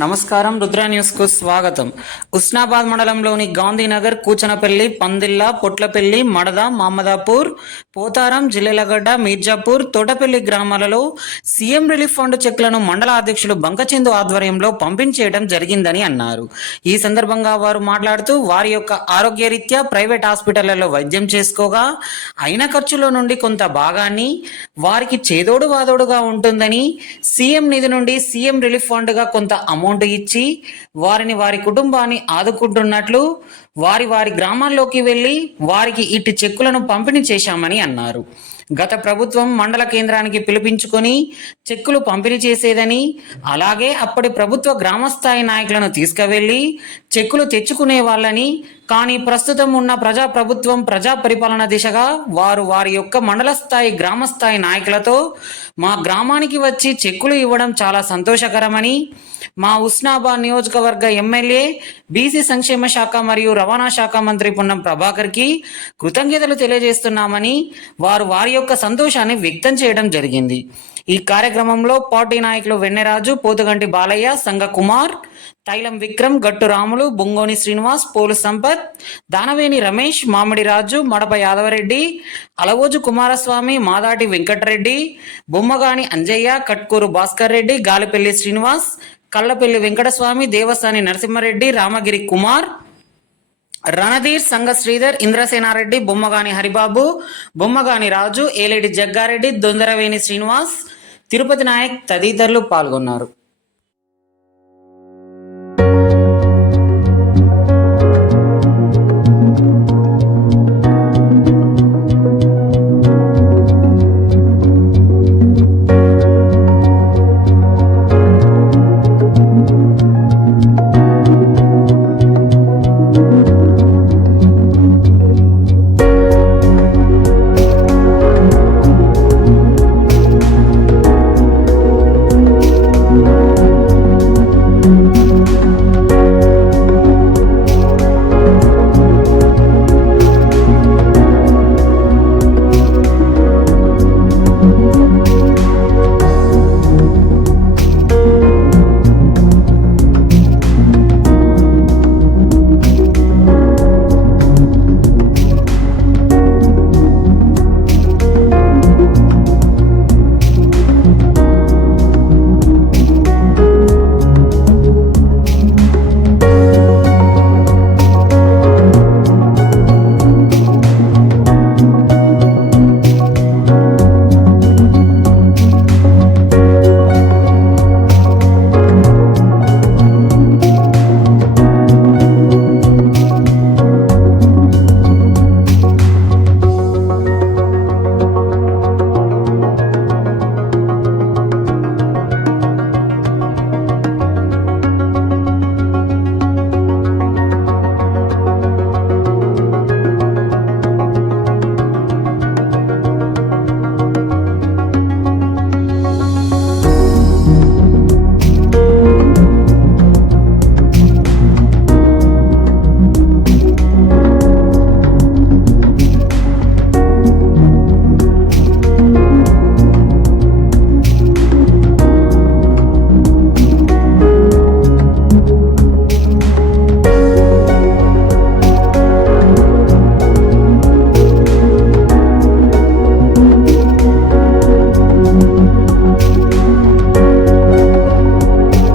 నమస్కారం, రుద్ర న్యూస్ కు స్వాగతం. ఉస్నాబాద్ మండలంలోని గాంధీనగర్, కూచనపల్లి, పందిల్ల, పొట్లపల్లి, మడద, మహమ్మదాపూర్, పోతారం, జిల్లెలగడ్డ, మీర్జాపూర్, తోటపల్లి గ్రామాలలో సీఎం రిలీఫ్ ఫండ్ చెక్లను మండల అధ్యక్షులు బంకచందు ఆధ్వర్యంలో పంపించేయడం జరిగిందని అన్నారు. ఈ సందర్భంగా వారు మాట్లాడుతూ వారి యొక్క ఆరోగ్యరీత్యా ప్రైవేట్ హాస్పిటళ్లలో వైద్యం చేసుకోగా అయిన ఖర్చులో నుండి కొంత భాగాన్ని వారికి చేదోడు వాదోడుగా ఉంటుందని సీఎం నిధి నుండి సీఎం రిలీఫ్ ఫండ్ గా కొంత అమౌంట్ ఇచ్చి వారిని వారి కుటుంబాన్ని ఆదుకుంటున్నట్లు వారి వారి గ్రామాల్లోకి వెళ్లి వారికి ఇట్టి చెక్కులను పంపిణీ చేశామని అన్నారు. గత ప్రభుత్వం మండల కేంద్రానికి పిలిపించుకొని చెక్కులు పంపిణీ చేసేదని, అలాగే అప్పటి ప్రభుత్వ గ్రామస్థాయి నాయకులను తీసుకువెళ్లి చెక్కులు తెచ్చుకునే వాళ్ళని, కానీ ప్రస్తుతం ఉన్న ప్రజాప్రభుత్వం ప్రజా పరిపాలన దిశగా వారు వారి యొక్క మండల స్థాయి గ్రామ స్థాయి నాయకులతో మా గ్రామానికి వచ్చి చెక్కులు ఇవ్వడం చాలా సంతోషకరమని, మా ఉస్నాబాద్ నియోజకవర్గ ఎమ్మెల్యే, బీసీ సంక్షేమ శాఖ మరియు రవాణా శాఖ మంత్రి పున్నం ప్రభాకర్ కి కృతజ్ఞతలు తెలియజేస్తున్నామని వారు వారి యొక్క సంతోషాన్ని వ్యక్తం చేయడం జరిగింది. ఈ కార్యక్రమంలో పార్టీ నాయకులు వెన్నెరాజు, పోతుగంటి బాలయ్య, సంగ కుమార్, తైలం విక్రమ్, గట్టు రాములు, బొంగోని శ్రీనివాస్, పోలు సంపత్, దానవేని రమేష్, మామిడి రాజు, మడప యాదవరెడ్డి, అలవోజు కుమారస్వామి, మాదాటి వెంకటరెడ్డి, బొమ్మగాని అంజయ్య, కట్కూరు భాస్కర్ రెడ్డి, గాలిపల్లి శ్రీనివాస్, కల్లపల్లి వెంకటస్వామి, దేవస్థాని నరసింహారెడ్డి, రామగిరి కుమార్, రణధీర్, సంగ శ్రీధర్, ఇంద్రసేనారెడ్డి, బొమ్మగాని హరిబాబు, బొమ్మగాని రాజు, ఏలేటి జగ్గారెడ్డి, దొందరవేణి శ్రీనివాస్, తిరుపతి నాయక్ తదితరులు పాల్గొన్నారు.